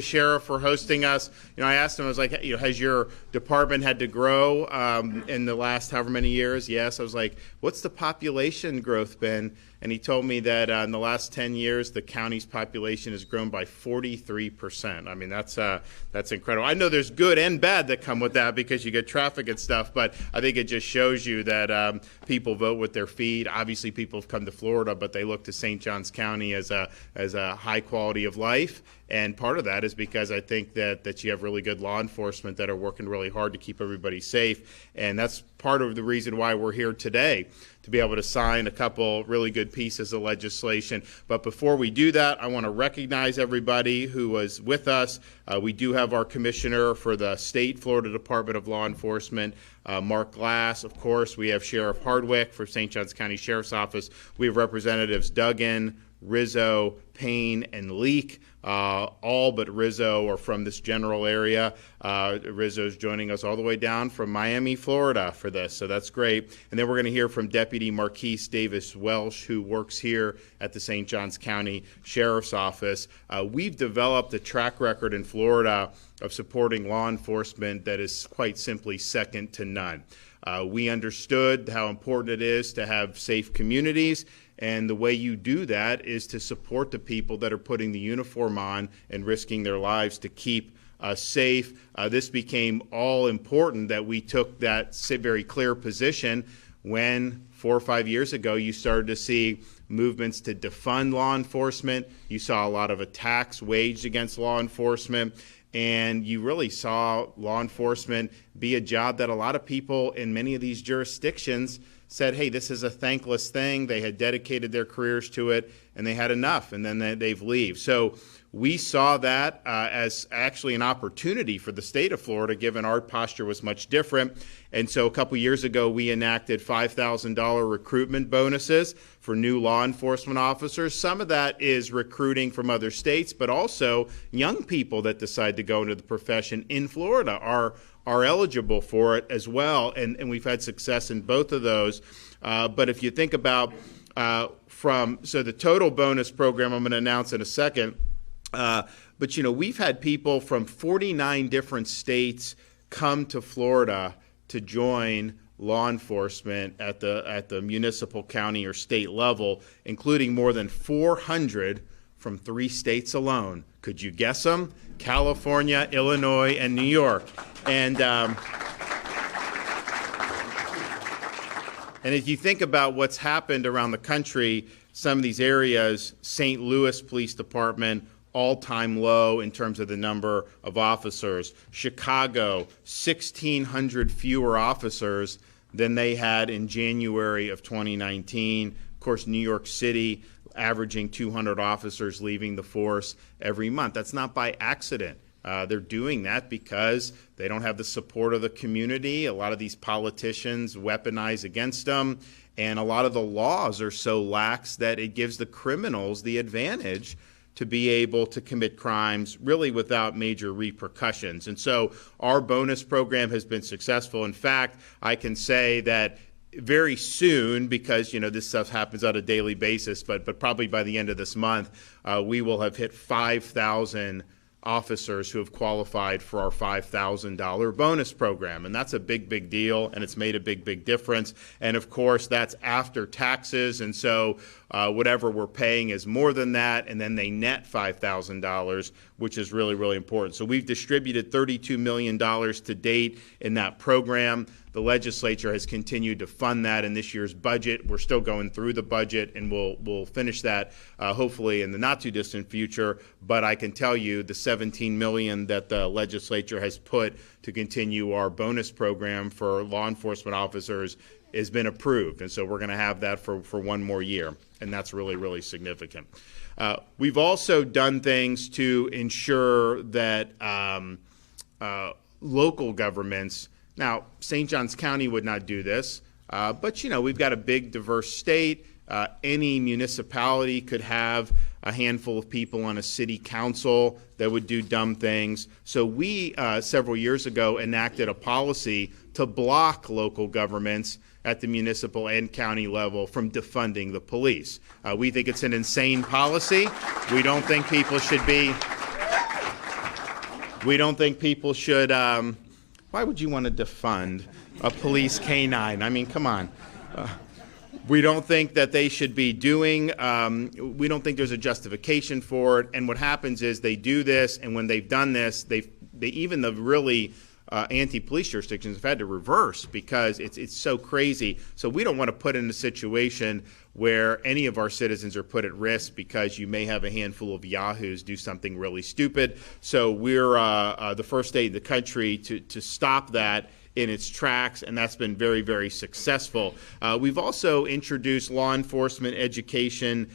Sheriff for hosting us. I asked him, I was like, has your department had to grow in the last however many years? Yes. I was like, what's the population growth been? And he told me that in the last 10 years, the county's population has grown by 43%. I mean, that's incredible. I know there's good and bad that come with that because you get traffic and stuff, but I think it just shows you that people vote with their feet. Obviously, people have come to Florida, but they look to St. Johns County as a high quality of life. And part of that is because I think that you have really good law enforcement that are working really hard to keep everybody safe. And that's part of the reason why we're here today, to be able to sign a couple really good pieces of legislation. But before we do that, I want to recognize everybody who was with us. We do have our commissioner for the state Florida Department of Law Enforcement, Mark Glass. Of course, we have Sheriff Hardwick for St. Johns County Sheriff's Office. We have Representatives Duggan, Rizzo, Payne, and Leak. All but Rizzo are from this general area. Rizzo's joining us all the way down from Miami, Florida for this, so that's great. And then we're going to hear from Deputy Marquise Davis Welsh, who works here at the St. Johns County Sheriff's Office. We've developed a track record in Florida of supporting law enforcement that is quite simply second to none. We understood how important it is to have safe communities, and the way you do that is to support the people that are putting the uniform on and risking their lives to keep us safe. This became all important that we took that very clear position when 4 or 5 years ago you started to see movements to defund law enforcement. You saw a lot of attacks waged against law enforcement, and you really saw law enforcement be a job that a lot of people in many of these jurisdictions said, hey, this is a thankless thing. They had dedicated their careers to it, and they had enough, and then they've leave. So we saw that as actually an opportunity for the state of Florida, given our posture was much different. And so a couple years ago, we enacted $5,000 recruitment bonuses for new law enforcement officers. Some of that is recruiting from other states, but also young people that decide to go into the profession in Florida are eligible for it as well, and we've had success in both of those. But if you think about so the total bonus program, I'm going to announce in a second, but we've had people from 49 different states come to Florida to join law enforcement at the municipal, county, or state level, including more than 400 from 3 states alone. Could you guess them? California, Illinois, and New York. And if you think about what's happened around the country, some of these areas, St. Louis Police Department, all-time low in terms of the number of officers. Chicago, 1,600 fewer officers than they had in January of 2019. Of course, New York City, averaging 200 officers leaving the force every month. That's not by accident. They're doing that because they don't have the support of the community. A lot of these politicians weaponize against them, and a lot of the laws are so lax that it gives the criminals the advantage to be able to commit crimes really without major repercussions. And so our bonus program has been successful. In fact, I can say that very soon, because this stuff happens on a daily basis, but probably by the end of this month, we will have hit 5,000 officers who have qualified for our $5,000 bonus program. And that's a big, big deal, and it's made a big, big difference. And of course, that's after taxes, and so whatever we're paying is more than that, and then they net $5,000, which is really, really important. So we've distributed $32 million to date in that program. The legislature has continued to fund that in this year's budget. We're still going through the budget, and we'll finish that hopefully in the not-too-distant future. But I can tell you the $17 million that the legislature has put to continue our bonus program for law enforcement officers has been approved. And so we're going to have that for one more year, and that's really, really significant. We've also done things to ensure that local governments. Now, St. Johns County would not do this, but we've got a big, diverse state. Any municipality could have a handful of people on a city council that would do dumb things. So we, several years ago, enacted a policy to block local governments at the municipal and county level from defunding the police. We think it's an insane policy. We don't think people should be We don't think people should, why would you want to defund a police canine? I mean, come on. We don't think that they should be doing, we don't think there's a justification for it. And what happens is they do this, and when they've done this, they even the really anti-police jurisdictions have had to reverse because it's so crazy. So we don't want to put in a situation where any of our citizens are put at risk because you may have a handful of yahoos do something really stupid. So we're the first state in the country to stop that in its tracks, and that's been very, very successful. We've also introduced law enforcement education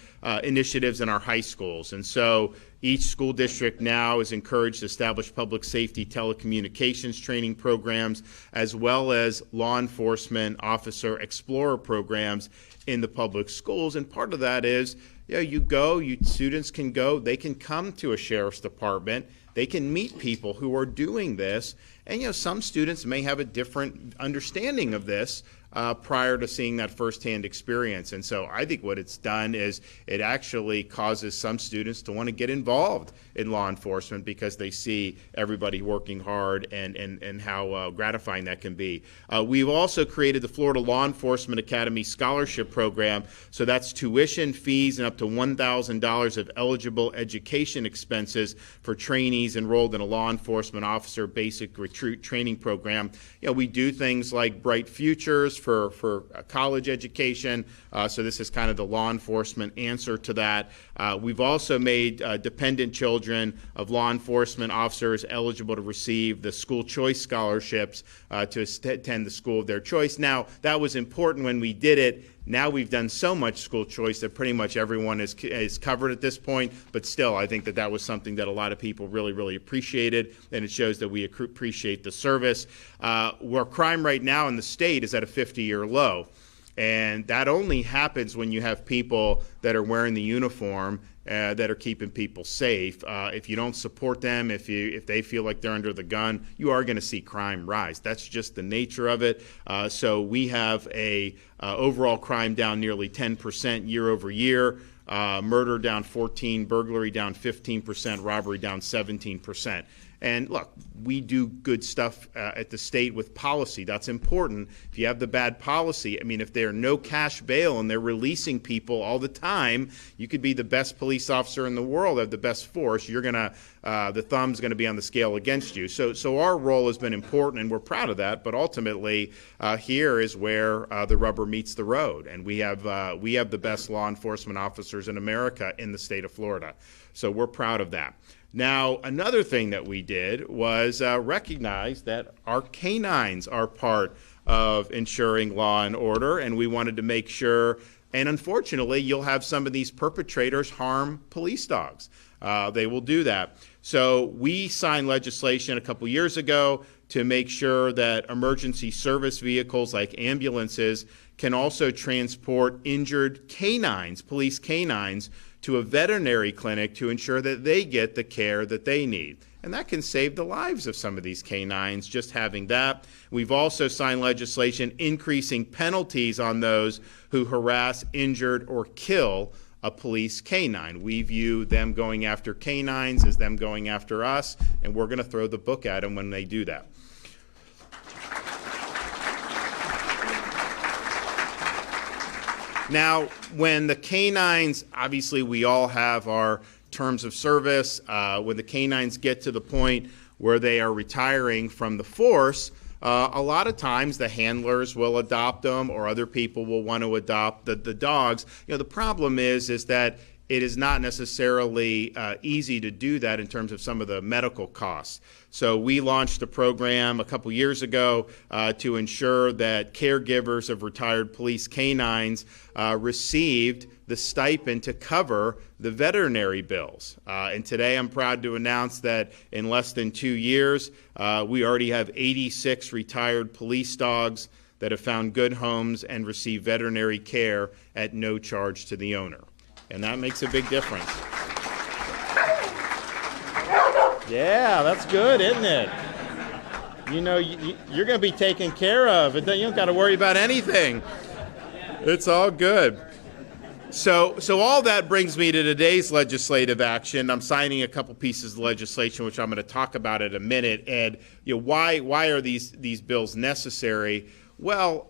initiatives in our high schools, and so each school district now is encouraged to establish public safety telecommunications training programs, as well as law enforcement officer explorer programs in the public schools. And part of that is, students can go, they can come to a sheriff's department, they can meet people who are doing this, and some students may have a different understanding of this prior to seeing that firsthand experience. And so I think what it's done is it actually causes some students to want to get involved in law enforcement because they see everybody working hard and how gratifying that can be. We've also created the Florida Law Enforcement Academy Scholarship Program. So that's tuition, fees, and up to $1,000 of eligible education expenses for trainees enrolled in a law enforcement officer basic recruit training program. We do things like Bright Futures for college education. So this is kind of the law enforcement answer to that. We've also made dependent children of law enforcement officers eligible to receive the school choice scholarships to attend the school of their choice. Now, that was important when we did it. Now we've done so much school choice that pretty much everyone is covered at this point, but still I think that was something that a lot of people really, really appreciated, and it shows that we appreciate the service. Where crime right now in the state is at a 50-year low, and that only happens when you have people that are wearing the uniform that are keeping people safe. If you don't support them, if they feel like they're under the gun, you are going to see crime rise. That's just the nature of it. So we have a overall crime down nearly 10% year over year, murder down 14%, burglary down 15%, robbery down 17%. And look, we do good stuff at the state with policy. That's important. If you have the bad policy, I mean, if there are no cash bail and they're releasing people all the time, you could be the best police officer in the world, have the best force. You're gonna, the thumb's gonna be on the scale against you. So our role has been important, and we're proud of that. But ultimately, here is where the rubber meets the road, and we have the best law enforcement officers in America in the state of Florida. So we're proud of that. Now, another thing that we did was recognize that our canines are part of ensuring law and order, and we wanted to make sure, and unfortunately, you'll have some of these perpetrators harm police dogs. They will do that. So we signed legislation a couple years ago to make sure that emergency service vehicles like ambulances can also transport injured canines, police canines, to a veterinary clinic to ensure that they get the care that they need. And that can save the lives of some of these canines, just having that. We've also signed legislation increasing penalties on those who harass, injured, or kill a police canine. We view them going after canines as them going after us, and we're gonna throw the book at them when they do that. Now, when the canines, obviously we all have our terms of service. When the canines get to the point where they are retiring from the force, a lot of times the handlers will adopt them, or other people will want to adopt the dogs. The problem is that it is not necessarily easy to do that in terms of some of the medical costs. So we launched a program a couple years ago to ensure that caregivers of retired police canines received the stipend to cover the veterinary bills. And today I'm proud to announce that in less than 2 years, we already have 86 retired police dogs that have found good homes and receive veterinary care at no charge to the owner. And that makes a big difference. Yeah, that's good, isn't it? You're going to be taken care of. You don't got to worry about anything. It's all good. So all that brings me to today's legislative action. I'm signing a couple pieces of legislation, which I'm going to talk about in a minute. And why are these bills necessary? Well,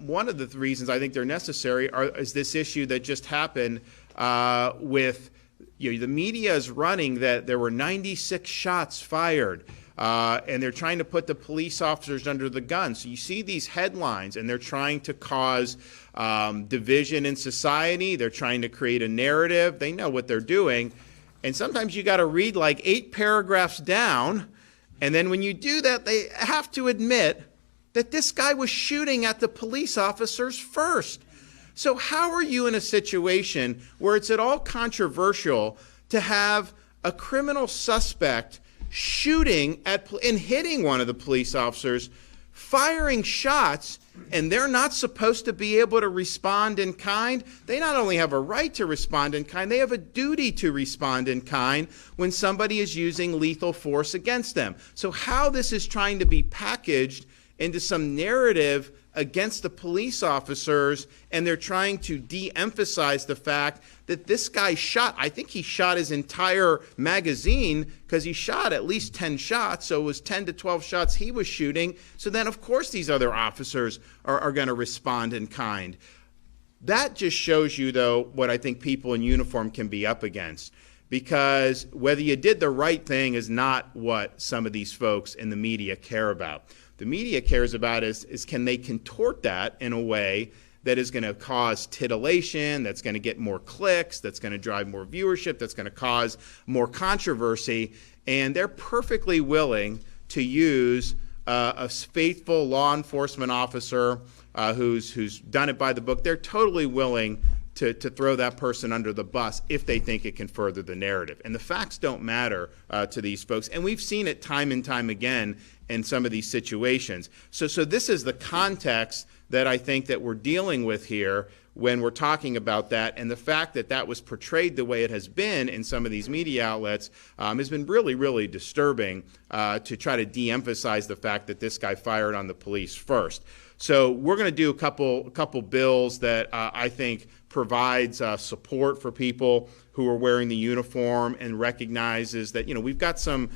one of the reasons I think they're necessary is this issue that just happened with the media is running that there were 96 shots fired. And they're trying to put the police officers under the gun. So you see these headlines, and they're trying to cause division in society. They're trying to create a narrative. They know what they're doing. And sometimes you got to read like 8 paragraphs down. And then when you do that, they have to admit that this guy was shooting at the police officers first. So how are you in a situation where it's at all controversial to have a criminal suspect shooting at and hitting one of the police officers, firing shots, and they're not supposed to be able to respond in kind? They not only have a right to respond in kind, they have a duty to respond in kind when somebody is using lethal force against them. So how this is trying to be packaged into some narrative against the police officers, and they're trying to de-emphasize the fact that this guy shot, I think he shot his entire magazine, because he shot at least 10 shots, so it was 10 to 12 shots he was shooting. So then, of course, these other officers are going to respond in kind. That just shows you, though, what I think people in uniform can be up against, because whether you did the right thing is not what some of these folks in the media care about. The media cares about is can they contort that in a way that is going to cause titillation, that's going to get more clicks, that's going to drive more viewership, that's going to cause more controversy. And they're perfectly willing to use a faithful law enforcement officer who's done it by the book. They're totally willing to throw that person under the bus if they think it can further the narrative. And the facts don't matter to these folks. And we've seen it time and time again in some of these situations. So this is the context that I think that we're dealing with here when we're talking about that. And the fact that that was portrayed the way it has been in some of these media outlets has been really, really disturbing to try to de-emphasize the fact that this guy fired on the police first. So we're going to do a couple bills that I think provides support for people who are wearing the uniform and recognizes that we've got some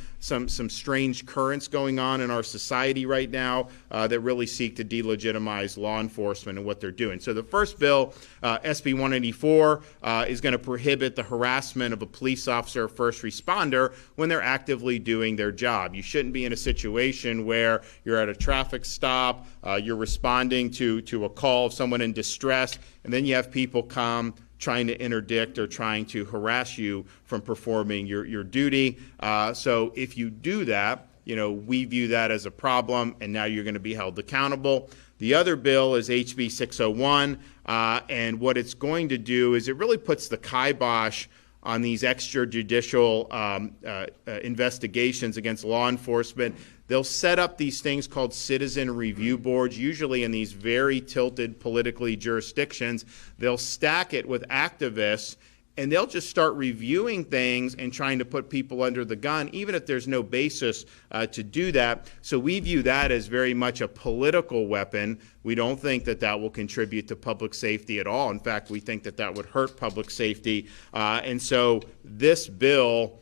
strange currents going on in our society right now that really seek to delegitimize law enforcement and what they're doing. So the first bill, SB 184, is going to prohibit the harassment of a police officer or first responder when they're actively doing their job. You shouldn't be in a situation where you're at a traffic stop, you're responding to a call of someone in distress, and then you have people come trying to interdict or trying to harass you from performing your duty. So if you do that, we view that as a problem, and now you're going to be held accountable. The other bill is HB 601, and what it's going to do is it really puts the kibosh on these extrajudicial investigations against law enforcement. They'll set up these things called citizen review boards, usually in these very tilted politically jurisdictions. They'll stack it with activists, and they'll just start reviewing things and trying to put people under the gun, even if there's no basis to do that. So we view that as very much a political weapon. We don't think that that will contribute to public safety at all. In fact, we think that that would hurt public safety. And so this bill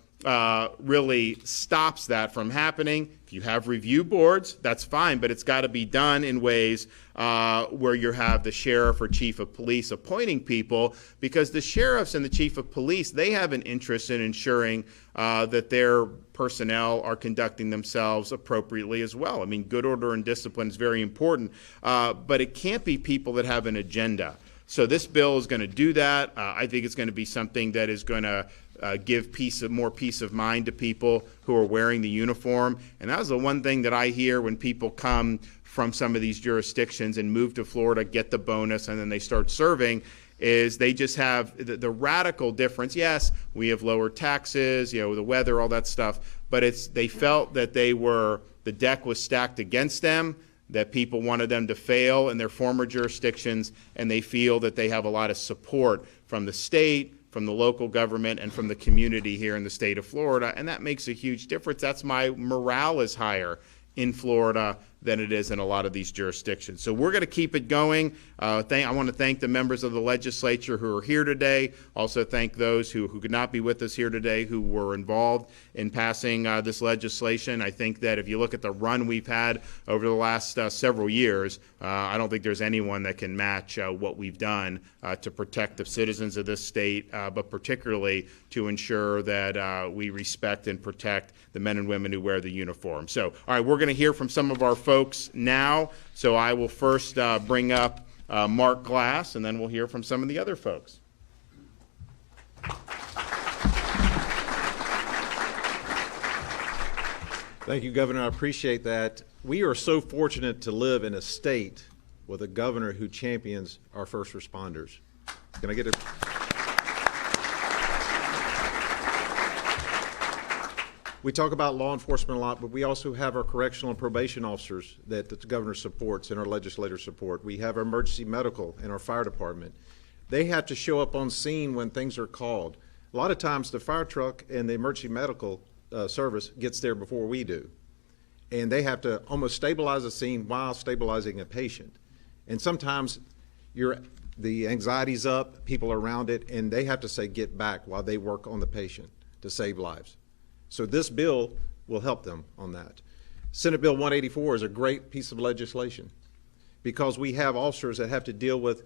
really stops that from happening. If you have review boards, that's fine, but it's got to be done in ways where you have the sheriff or chief of police appointing people, because the sheriffs and the chief of police, they have an interest in ensuring that their personnel are conducting themselves appropriately as well. I mean, good order and discipline is very important, but it can't be people that have an agenda. So this bill is going to do that. I think it's going to be something that is going to give more peace of mind to people who are wearing the uniform. And that was the one thing that I hear when people come from some of these jurisdictions and move to Florida, get the bonus, and then they start serving, is they just have the radical difference. Yes, we have lower taxes, the weather, all that stuff, but they felt that the deck was stacked against them, that people wanted them to fail in their former jurisdictions, and they feel that they have a lot of support from the state, from the local government, and from the community here in the state of Florida, and that makes a huge difference. That's my morale is higher in Florida than it is in a lot of these jurisdictions. So we're going to keep it going. I want to thank the members of the legislature who are here today. Also thank those who could not be with us here today who were involved in passing this legislation. I think that if you look at the run we've had over the last several years, I don't think there's anyone that can match what we've done to protect the citizens of this state, but particularly to ensure that we respect and protect the men and women who wear the uniform. So, all right, we're going to hear from some of our folks now. So I will first bring up Mark Glass, and then we'll hear from some of the other folks. Thank you, Governor. I appreciate that. We are so fortunate to live in a state with a governor who champions our first responders. Can I get a... We talk about law enforcement a lot, but we also have our correctional and probation officers that the governor supports and our legislators support. We have our emergency medical and our fire department. They have to show up on scene when things are called. A lot of times the fire truck and the emergency medical service gets there before we do. And they have to almost stabilize a scene while stabilizing a patient. And sometimes the anxiety's up, people are around it, and they have to say get back while they work on the patient to save lives. So this bill will help them on that. Senate Bill 184 is a great piece of legislation because we have officers that have to deal with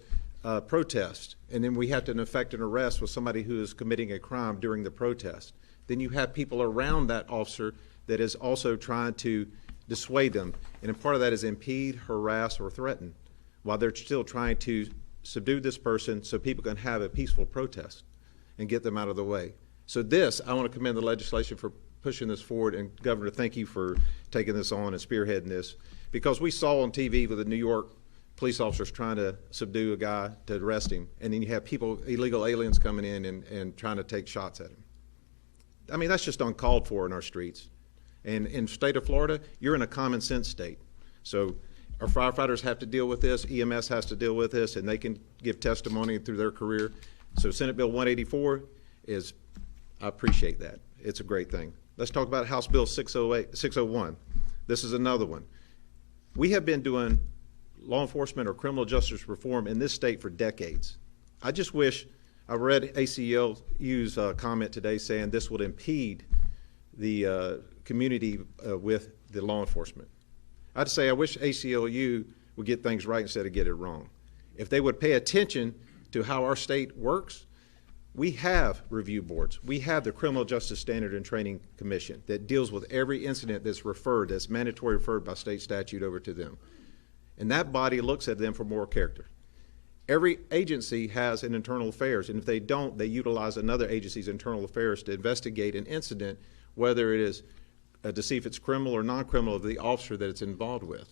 protest, and then we have to effect an arrest with somebody who is committing a crime during the protest. Then you have people around that officer that is also trying to dissuade them, and a part of that is impede, harass, or threaten while they're still trying to subdue this person so people can have a peaceful protest and get them out of the way. So this, I want to commend the legislation for pushing this forward, and Governor, thank you for taking this on and spearheading this, because we saw on TV with the New York police officers trying to subdue a guy to arrest him, and then you have people, illegal aliens coming in and trying to take shots at him. I mean, that's just uncalled for in our streets. And in the state of Florida, you're in a common sense state. So our firefighters have to deal with this, EMS has to deal with this, and they can give testimony through their career. So Senate Bill 184 is, I appreciate that. It's a great thing. Let's talk about House Bill 601. This is another one. We have been doing law enforcement or criminal justice reform in this state for decades. I just wish, I read ACLU's comment today saying this would impede the community with the law enforcement. I'd say I wish ACLU would get things right instead of get it wrong. If they would pay attention to how our state works, we have review boards. We have the Criminal Justice Standard and Training Commission that deals with every incident that's referred, that's mandatory referred by state statute over to them. And that body looks at them for moral character. Every agency has an internal affairs, and if they don't, they utilize another agency's internal affairs to investigate an incident, whether it is to see if it's criminal or non-criminal of the officer that it's involved with.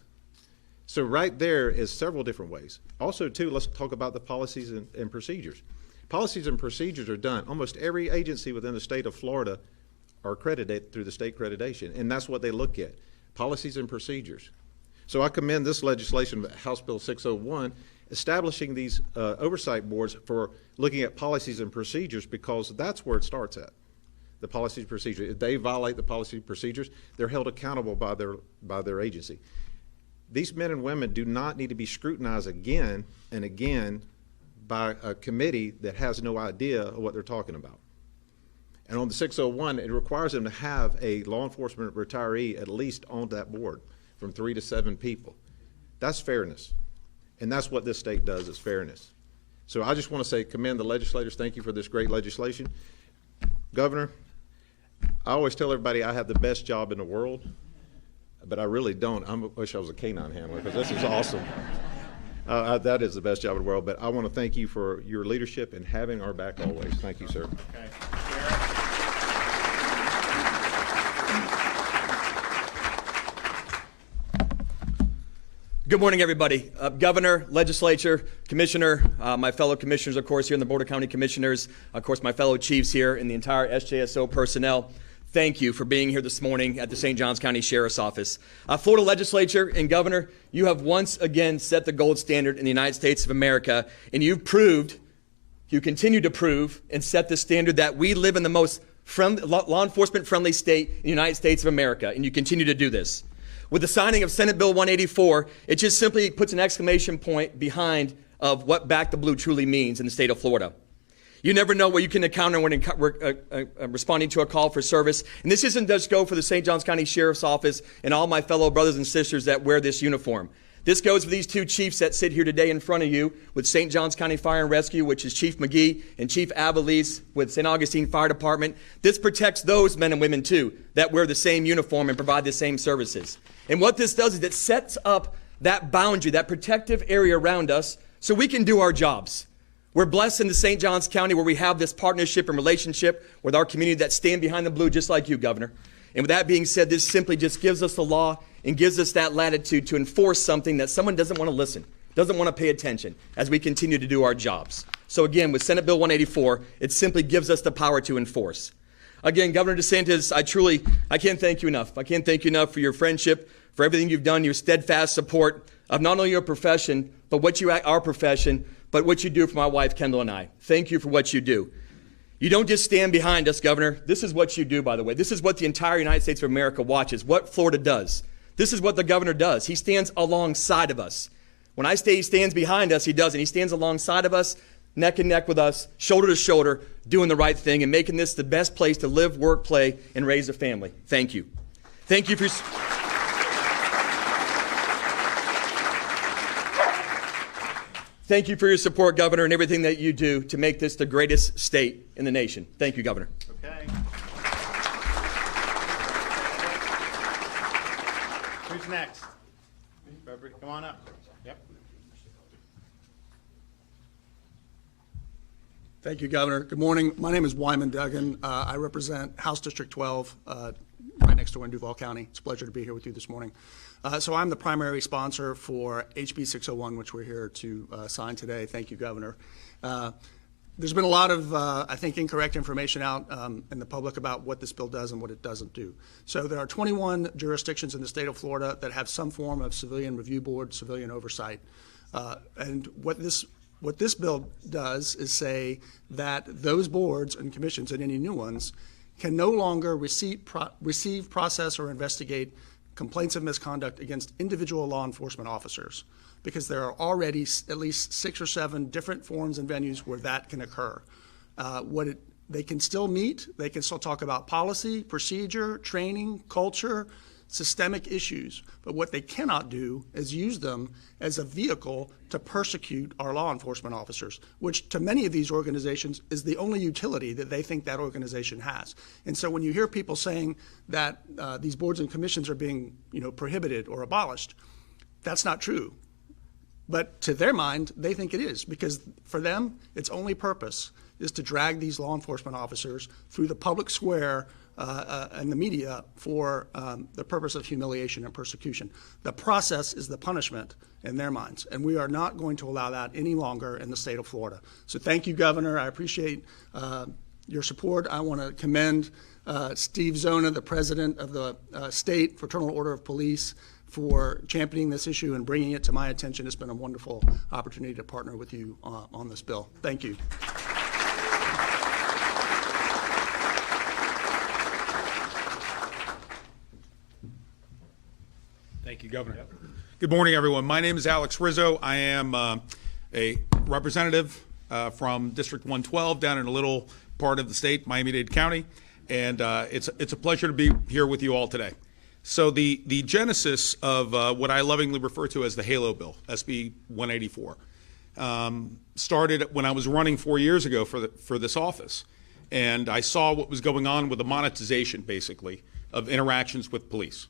So right there is several different ways. Also, too, let's talk about the policies and procedures. Policies and procedures are done. Almost every agency within the state of Florida are accredited through the state accreditation, and that's what they look at, policies and procedures. So I commend this legislation, House Bill 601, establishing these oversight boards for looking at policies and procedures, because that's where it starts at, the policies and procedures. If they violate the policy and procedures, they're held accountable by their agency. These men and women do not need to be scrutinized again and again by a committee that has no idea of what they're talking about. And on the 601, it requires them to have a law enforcement retiree at least on that board, from 3 to 7 people. That's fairness. And that's what this state does, is fairness. So I just want to say, commend the legislators. Thank you for this great legislation. Governor, I always tell everybody I have the best job in the world, but I really don't. I wish I was a canine handler, because this is awesome. That is the best job in the world, but I want to thank you for your leadership and having our back always. Thank you, sir. Okay. Good morning, everybody. Governor, legislature, commissioner, my fellow commissioners, of course, here in the Board of County Commissioners, of course, my fellow chiefs here, and the entire SJSO personnel. Thank you for being here this morning at the St. Johns County Sheriff's Office. Florida legislature and governor, you have once again set the gold standard in the United States of America, and you've proved, you continue to prove, and set the standard that we live in the most law enforcement friendly state in the United States of America, and you continue to do this. With the signing of Senate Bill 184, it just simply puts an exclamation point behind of what back the blue truly means in the state of Florida. You never know what you can encounter when responding to a call for service. And this isn't just go for the St. Johns County Sheriff's Office and all my fellow brothers and sisters that wear this uniform. This goes for these two chiefs that sit here today in front of you with St. Johns County Fire and Rescue, which is Chief McGee, and Chief Avalise with St. Augustine Fire Department. This protects those men and women, too, that wear the same uniform and provide the same services. And what this does is it sets up that boundary, that protective area around us so we can do our jobs. We're blessed in the St. Johns County where we have this partnership and relationship with our community that stand behind the blue just like you, Governor. And with that being said, this simply just gives us the law and gives us that latitude to enforce something that someone doesn't want to listen, doesn't want to pay attention as we continue to do our jobs. So again, with Senate Bill 184, it simply gives us the power to enforce. Again, Governor DeSantis, I can't thank you enough. I can't thank you enough for your friendship, for everything you've done, your steadfast support of not only your profession, but our profession, but what you do for my wife, Kendall, and I. Thank you for what you do. You don't just stand behind us, Governor. This is what you do, by the way. This is what the entire United States of America watches, what Florida does. This is what the governor does. He stands alongside of us. When I say he stands behind us, he doesn't. He stands alongside of us, neck and neck with us, shoulder to shoulder, doing the right thing and making this the best place to live, work, play, and raise a family. Thank you. Thank you for your... Thank you for your support, Governor, and everything that you do to make this the greatest state in the nation. Thank you, Governor. Okay. Who's next? Come on up. Yep. Thank you, Governor. Good morning. My name is Wyman Duggan. I represent House District 12, right next door in Duval County. It's a pleasure to be here with you this morning. So I'm the primary sponsor for HB 601, which we're here to sign today. Thank you, Governor. There's been a lot of, I think, incorrect information out in the public about what this bill does and what it doesn't do. So there are 21 jurisdictions in the state of Florida that have some form of civilian review board, civilian oversight. And what this bill does is say that those boards and commissions and any new ones can no longer receive, process, or investigate complaints of misconduct against individual law enforcement officers, because there are already at least 6 or 7 different forums and venues where that can occur. They can still meet, they can still talk about policy, procedure, training, culture, systemic issues, but what they cannot do is use them as a vehicle to persecute our law enforcement officers, which to many of these organizations is the only utility that they think that organization has. And so when you hear people saying that these boards and commissions are being prohibited or abolished, that's not true. But to their mind, they think it is, because for them, its only purpose is to drag these law enforcement officers through the public square and the media for the purpose of humiliation and persecution. The process is the punishment in their minds, and we are not going to allow that any longer in the state of Florida. So thank you, Governor. I appreciate your support. I want to commend Steve Zona, the president of the State Fraternal Order of Police, for championing this issue and bringing it to my attention. It's been a wonderful opportunity to partner with you on this bill. Thank you. Thank you, Governor. Good morning, everyone. My name is Alex Rizzo. I am a representative from District 112 down in a little part of the state, Miami-Dade County, and it's a pleasure to be here with you all today. So the genesis of what I lovingly refer to as the HALO bill, SB 184, started when I was running 4 years ago for this office, and I saw what was going on with the monetization, basically, of interactions with police.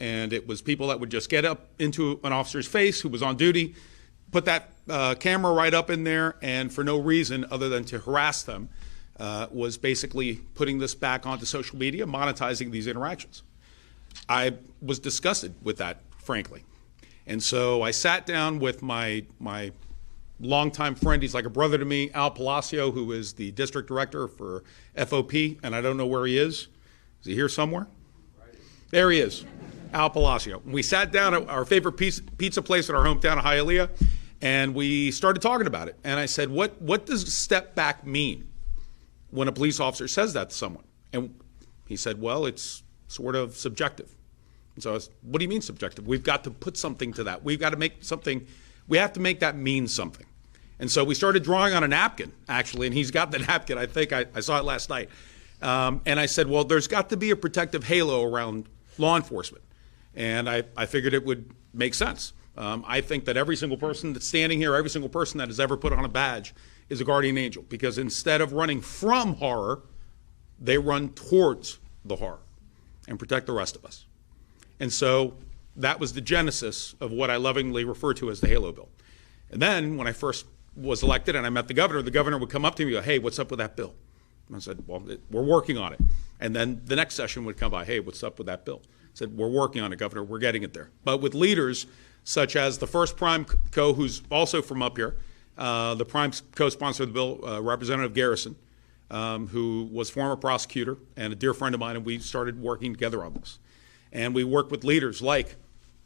And it was people that would just get up into an officer's face who was on duty, put that camera right up in there, and for no reason other than to harass them, was basically putting this back onto social media, monetizing these interactions. I was disgusted with that, frankly. And so I sat down with my longtime friend, he's like a brother to me, Al Palacio, who is the district director for FOP, and I don't know where he is. Is he here somewhere? There he is. Al Palacio. We sat down at our favorite pizza place in our hometown of Hialeah, and we started talking about it. And I said, what does step back mean when a police officer says that to someone? And he said, well, it's sort of subjective, And so I was, what do you mean subjective? We've got to put something to that. We've got to make something, we have to make that mean something. And so we started drawing on a napkin, actually, and he's got the napkin. I think I saw it last night. And I said, well, there's got to be a protective halo around law enforcement. And I figured it would make sense. I think that every single person that's standing here, every single person that has ever put on a badge is a guardian angel, because instead of running from horror, they run towards the horror and protect the rest of us. And so that was the genesis of what I lovingly refer to as the Halo Bill. And then when I first was elected and I met the governor would come up to me and go, hey, what's up with that bill? And I said, well, we're working on it. And then the next session would come by, hey, what's up with that bill? I said, we're working on it, Governor, we're getting it there. But with leaders such as the first Prime Co, who's also from up here, the Prime co-sponsor of the bill, Representative Garrison, who was former prosecutor and a dear friend of mine, and we started working together on this. And we worked with leaders like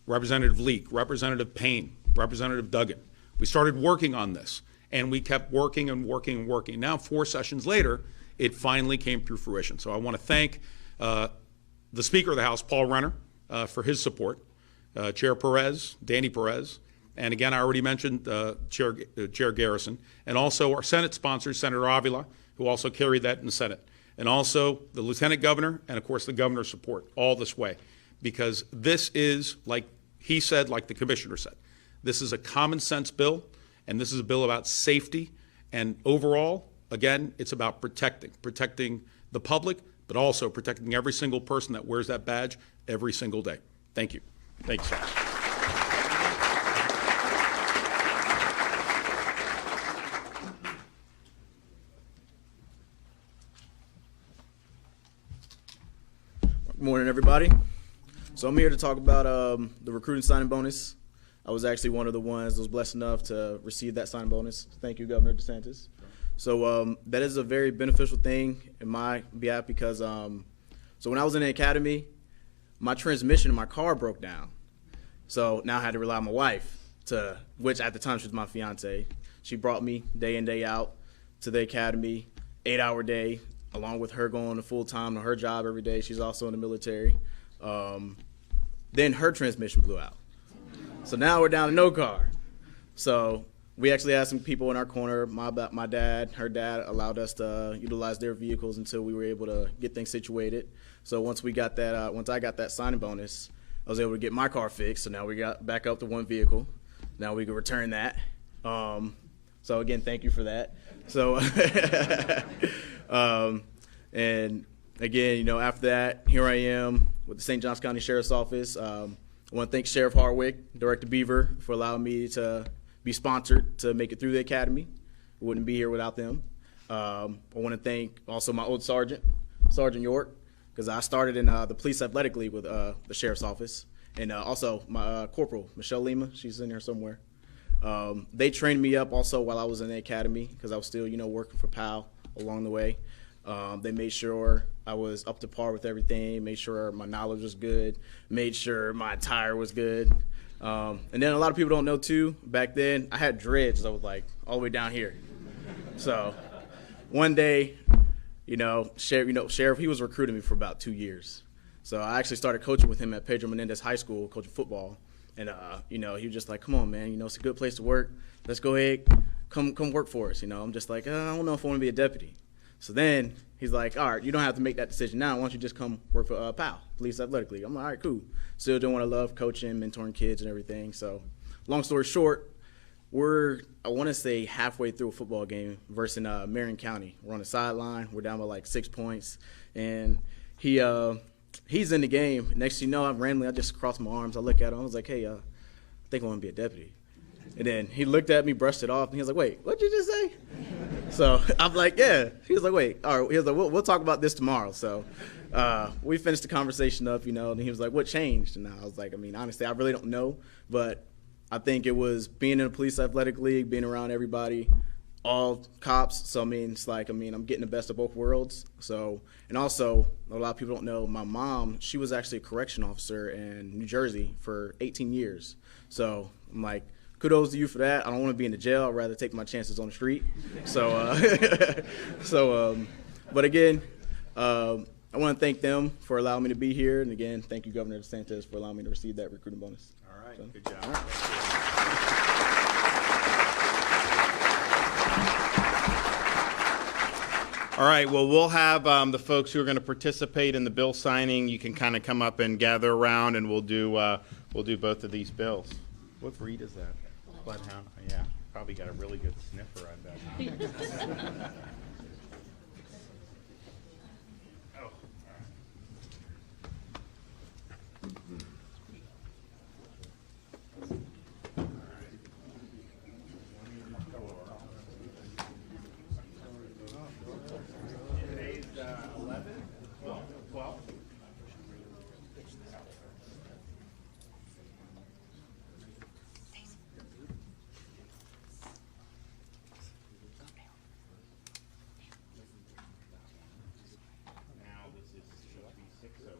Representative Leak, Representative Payne, Representative Duggan. We started working on this, and we kept working and working and working. Now, 4 sessions later, it finally came through fruition. So I want to thank the Speaker of the House, Paul Renner, for his support, Chair Perez, Danny Perez, and again, I already mentioned Chair Garrison, and also our Senate sponsor, Senator Avila, who also carried that in the Senate, and also the Lieutenant Governor, and of course the Governor's support all this way, because this is, like he said, like the Commissioner said, this is a common sense bill, and this is a bill about safety, and overall, again, it's about protecting the public, but also protecting every single person that wears that badge every single day. Thank you. Thank you, sir. Good morning, everybody. So I'm here to talk about the recruiting signing bonus. I was actually one of the ones that was blessed enough to receive that signing bonus. Thank you, Governor DeSantis. So that is a very beneficial thing in my behalf because so when I was in the academy, my transmission in my car broke down. So now I had to rely on my wife, which at the time she was my fiance. She brought me day in, day out to the academy, 8-hour day, along with her going to full-time to her job every day. She's also in the military. Then her transmission blew out. So now we're down to no car. So we actually had some people in our corner. My dad, her dad allowed us to utilize their vehicles until we were able to get things situated. So once I got that signing bonus, I was able to get my car fixed. So now we got back up to one vehicle. Now we can return that. So again, thank you for that. So, and again, after that, here I am with the St. Johns County Sheriff's Office. I want to thank Sheriff Hardwick, Director Beaver, for allowing me to be sponsored to make it through the academy. I wouldn't be here without them. I want to thank also my old Sergeant York, because I started in the Police Athletic League with the Sheriff's Office, and also my Corporal, Michelle Lima, she's in there somewhere. They trained me up also while I was in the academy, because I was still, working for PAL along the way. They made sure I was up to par with everything, made sure my knowledge was good, made sure my attire was good. And then a lot of people don't know too, back then I had dreads. I was like all the way down here. So one day, Sheriff, he was recruiting me for about 2 years. So I actually started coaching with him at Pedro Menendez High School, coaching football. And, he was just like, come on, man, it's a good place to work. Let's go ahead, come work for us. I'm just like, I don't know if I want to be a deputy. So then he's like, all right, you don't have to make that decision now. Why don't you just come work for PAL, Police Athletic League? I'm like, all right, cool. Still doing what I love, coaching, mentoring kids and everything. So long story short, I want to say halfway through a football game versus Marion County. We're on the sideline. We're down by like 6 points. And he's in the game. Next thing you know, I just crossed my arms. I look at him. I was like, hey, I think I want to be a deputy. And then he looked at me, brushed it off, and he was like, wait, what'd you just say? So I'm like, yeah. He was like, wait. All right. He was like, we'll talk about this tomorrow. So we finished the conversation up, and he was like, what changed? And I was like, honestly, I really don't know. But I think it was being in a police athletic league, being around everybody, all cops. So, it's like, I'm getting the best of both worlds. So, and also, a lot of people don't know, my mom, she was actually a correction officer in New Jersey for 18 years. So I'm like, kudos to you for that. I don't want to be in the jail. I'd rather take my chances on the street. So, but again, I want to thank them for allowing me to be here. And again, thank you, Governor DeSantis, for allowing me to receive that recruiting bonus. All right, good job. All right, well, we'll have the folks who are going to participate in the bill signing. You can kind of come up and gather around, and we'll do both of these bills. What breed is that? Bloodhound. Yeah, probably got a really good sniffer, I bet. Oh, all right. Today's 11, 12. Now this is should be 6:01.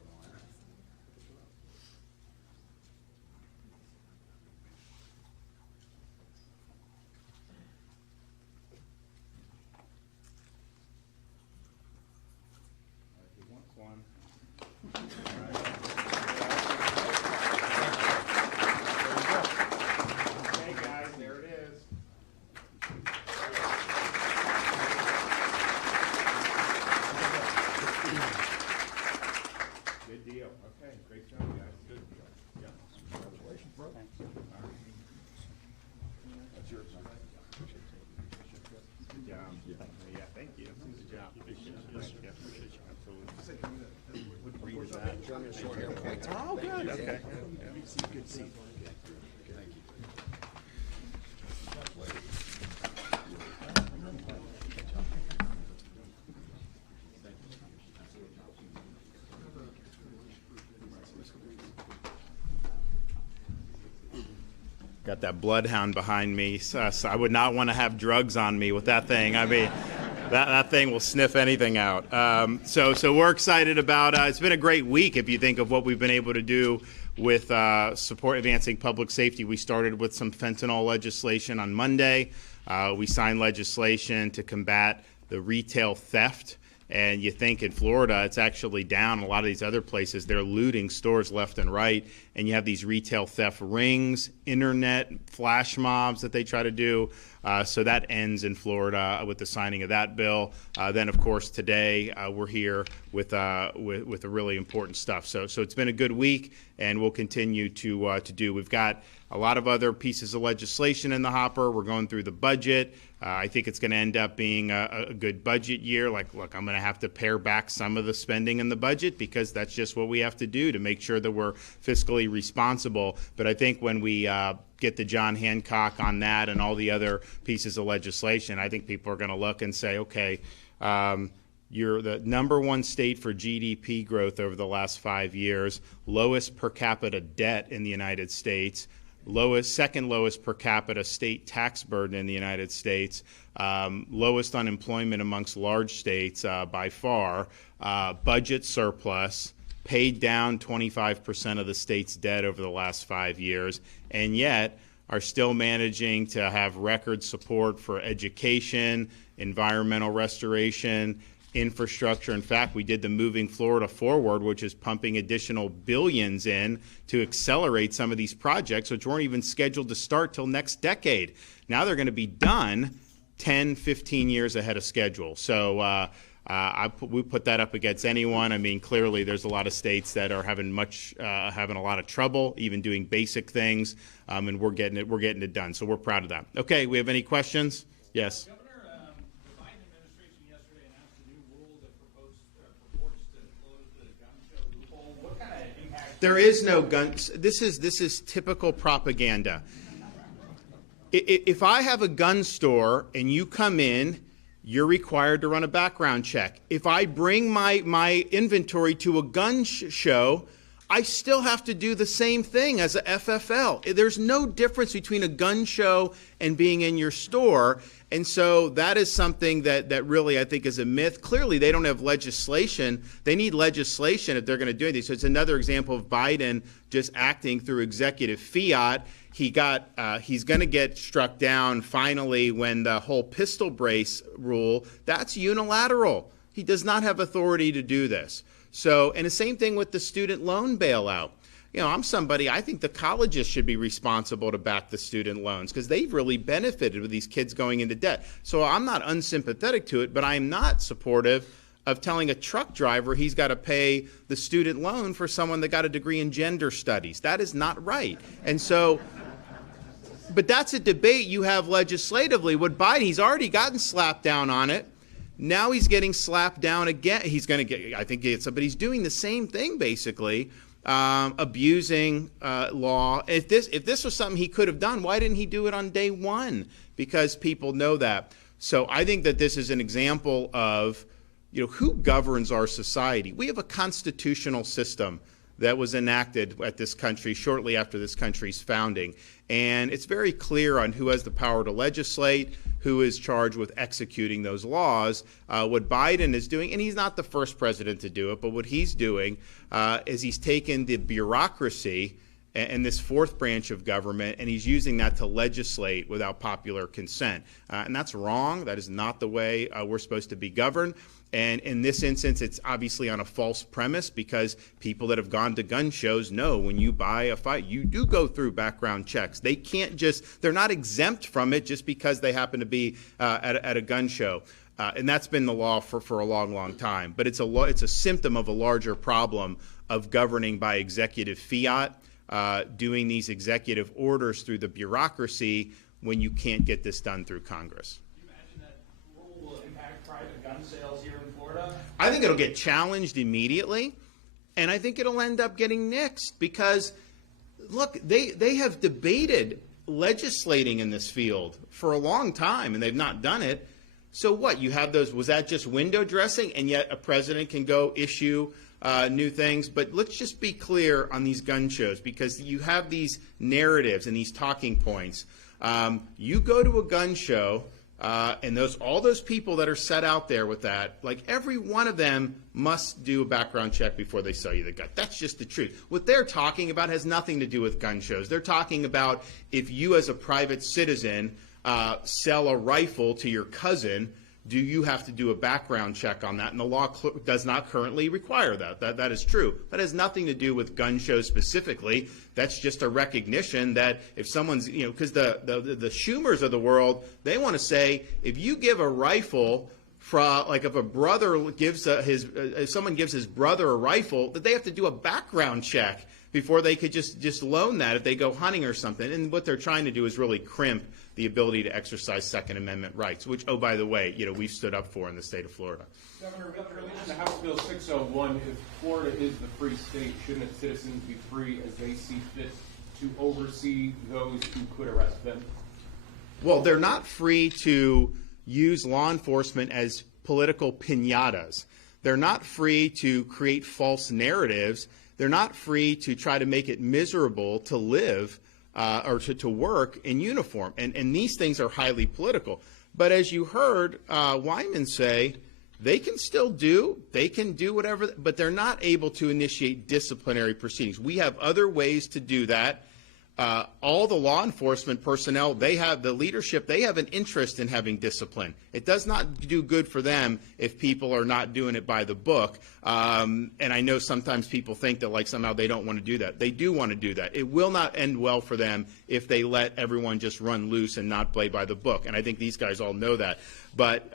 He wants one. Okay, guys, there it is. Good deal. Okay, great job, guys. Good deal. Yeah. Congratulations, bro. Thanks. That's yours. Good job. Yeah, thank you. Good job. Absolutely. What breed is that? Oh, good. Okay. Good seat. Got that bloodhound behind me, so I would not want to have drugs on me with that thing. I mean, that thing will sniff anything out. So we're excited about. It's been a great week if you think of what we've been able to do with support advancing public safety. We started with some fentanyl legislation on Monday. We signed legislation to combat the retail theft. And you think in Florida, it's actually down. A lot of these other places, they're looting stores left and right. And you have these retail theft rings, internet flash mobs that they try to do. So that ends in Florida with the signing of that bill. Then, of course, today we're here with a really important stuff. So it's been a good week, and we'll continue to do. We've got a lot of other pieces of legislation in the hopper. We're going through the budget. I think it's going to end up being a good budget year. Look, I'm going to have to pare back some of the spending in the budget because that's just what we have to do to make sure that we're fiscally responsible. But I think when we get the John Hancock on that and all the other pieces of legislation, I think people are going to look and say, okay, you're the #1 state for GDP growth over the last 5 years, lowest per capita debt in the United States, second lowest per capita state tax burden in the United States, lowest unemployment amongst large states by far, budget surplus, paid down 25% of the state's debt over the last 5 years, and yet are still managing to have record support for education, environmental restoration, infrastructure. In fact, we did the Moving Florida Forward, which is pumping additional billions in to accelerate some of these projects, which weren't even scheduled to start till next decade. Now they're going to be done 10, 15 years ahead of schedule. So we put that up against anyone. I mean, clearly there's a lot of states that are having a lot of trouble even doing basic things, and we're getting it done. So we're proud of that. Okay, we have any questions? Yes. There is no gun. This is typical propaganda. If I have a gun store and you come in, you're required to run a background check. If I bring my inventory to a gun show, I still have to do the same thing as a FFL. There's no difference between a gun show and being in your store. And so that is something that really I think is a myth. Clearly, they don't have legislation. They need legislation if they're going to do anything. So it's another example of Biden just acting through executive fiat. He's going to get struck down finally when the whole pistol brace rule, that's unilateral. He does not have authority to do this. So, and the same thing with the student loan bailout. You know, I'm somebody, I think the colleges should be responsible to back the student loans because they've really benefited with these kids going into debt. So I'm not unsympathetic to it, but I'm not supportive of telling a truck driver he's got to pay the student loan for someone that got a degree in gender studies. That is not right. And so, but that's a debate you have legislatively. With Biden, he's already gotten slapped down on it. Now he's getting slapped down again. He's going to get, I think, but he's doing the same thing basically. Abusing law. If this was something he could have done, why didn't he do it on day one? Because people know that. So I think that this is an example of, you know, who governs our society. We have a constitutional system that was enacted at this country shortly after this country's founding. And it's very clear on who has the power to legislate, who is charged with executing those laws. What Biden is doing, and he's not the first president to do it, but what he's doing is he's taken the bureaucracy and this fourth branch of government, and he's using that to legislate without popular consent. And that's wrong. That is not the way we're supposed to be governed. And in this instance, it's obviously on a false premise because people that have gone to gun shows know when you buy a fight, you do go through background checks. They can't just, they're not exempt from it just because they happen to be at a gun show. And that's been the law for a long, long time. But it's a symptom of a larger problem of governing by executive fiat, doing these executive orders through the bureaucracy when you can't get this done through Congress. Gun sales here in Florida? I think it'll get challenged immediately, and I think it'll end up getting nixed because, look, they have debated legislating in this field for a long time, and they've not done it. So what? You have those, was that just window dressing, and yet a president can go issue new things? But let's just be clear on these gun shows because you have these narratives and these talking points. You go to a gun show, and all those people that are set out there with that, like every one of them must do a background check before they sell you the gun. That's just the truth. What they're talking about has nothing to do with gun shows. They're talking about if you as a private citizen sell a rifle to your cousin, do you have to do a background check on that? And the law does not currently require that. That is true. That has nothing to do with gun shows specifically. That's just a recognition that if someone's, you know, because the Schumers of the world, they want to say if you give a rifle, like if a brother gives if someone gives his brother a rifle, that they have to do a background check before they could just loan that if they go hunting or something. And what they're trying to do is really crimp the ability to exercise Second Amendment rights, which, oh, by the way, you know, we've stood up for in the state of Florida. Governor, in the House Bill 601, if Florida is the free state, shouldn't its citizens be free as they see fit to oversee those who could arrest them? Well, they're not free to use law enforcement as political piñatas. They're not free to create false narratives. They're not free to try to make it miserable to live or to work in uniform. And these things are highly political. But as you heard Wyman say, they can do whatever, but they're not able to initiate disciplinary proceedings. We have other ways to do that. All the law enforcement personnel, the leadership, they have an interest in having discipline. It does not do good for them if people are not doing it by the book. And I know sometimes people think that like somehow they don't want to do that. They do want to do that. It will not end well for them if they let everyone just run loose and not play by the book. And I think these guys all know that. But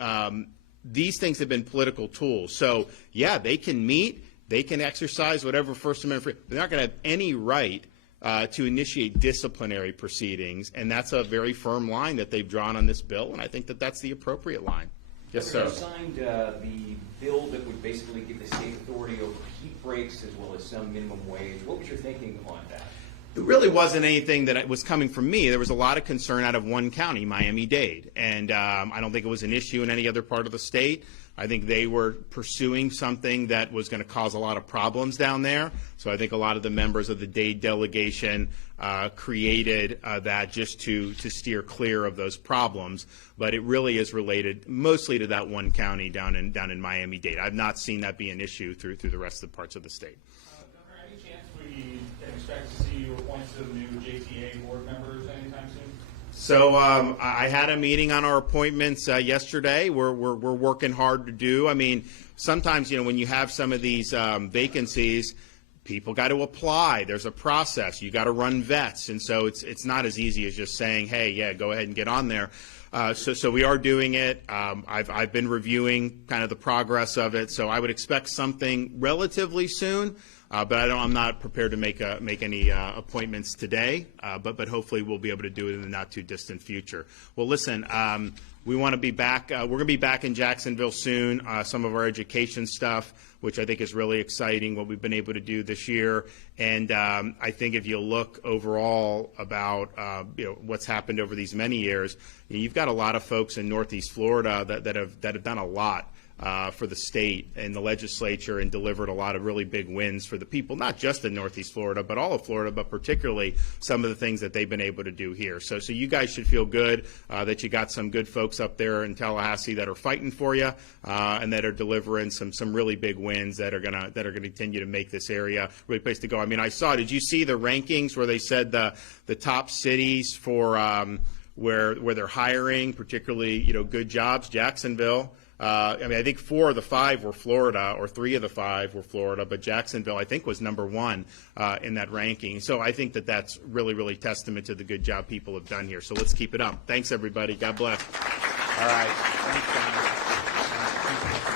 these things have been political tools. So, yeah, they can meet, they can exercise whatever First Amendment freedom. They're not going to have any right to initiate disciplinary proceedings, and that's a very firm line that they've drawn on this bill, and I think that that's the appropriate line. Yes, sir. You signed the bill that would basically give the state authority over heat breaks as well as some minimum wage. What was your thinking on that? It really wasn't anything that was coming from me. There was a lot of concern out of one county, Miami-Dade, and I don't think it was an issue in any other part of the state. I think they were pursuing something that was going to cause a lot of problems down there. So I think a lot of the members of the Dade delegation created that just to steer clear of those problems. But it really is related mostly to that one county down in Miami-Dade. I've not seen that be an issue through the rest of the parts of the state. Governor, any chance we can expect to see you appoint some new JTA board members anytime soon? So I had a meeting on our appointments yesterday. We're working hard to do. I mean, sometimes, when you have some of these vacancies, people got to apply. There's a process. You got to run vets, and so it's not as easy as just saying, hey, yeah, go ahead and get on there. So we are doing it. I've been reviewing kind of the progress of it. So I would expect something relatively soon. But I'm not prepared to make any appointments today, but hopefully we'll be able to do it in the not too distant future. Well, listen, we want to be back. We're going to be back in Jacksonville soon. Some of our education stuff, which I think is really exciting, what we've been able to do this year. And I think if you look overall about what's happened over these many years, you've got a lot of folks in Northeast Florida that have done a lot for the state and the legislature and delivered a lot of really big wins for the people, not just in Northeast Florida, but all of Florida, but particularly some of the things that they've been able to do here. So you guys should feel good that you got some good folks up there in Tallahassee that are fighting for you and that are delivering some really big wins that are gonna continue to make this area a really place to go. I mean, did you see the rankings where they said the top cities for where they're hiring, particularly good jobs? Jacksonville. I mean, I think 4 of the 5 were Florida, or 3 of the 5 were Florida, but Jacksonville, I think, was number 1 in that ranking. So I think that's really, really testament to the good job people have done here. So let's keep it up. Thanks, everybody. God bless. All right. Thanks, John.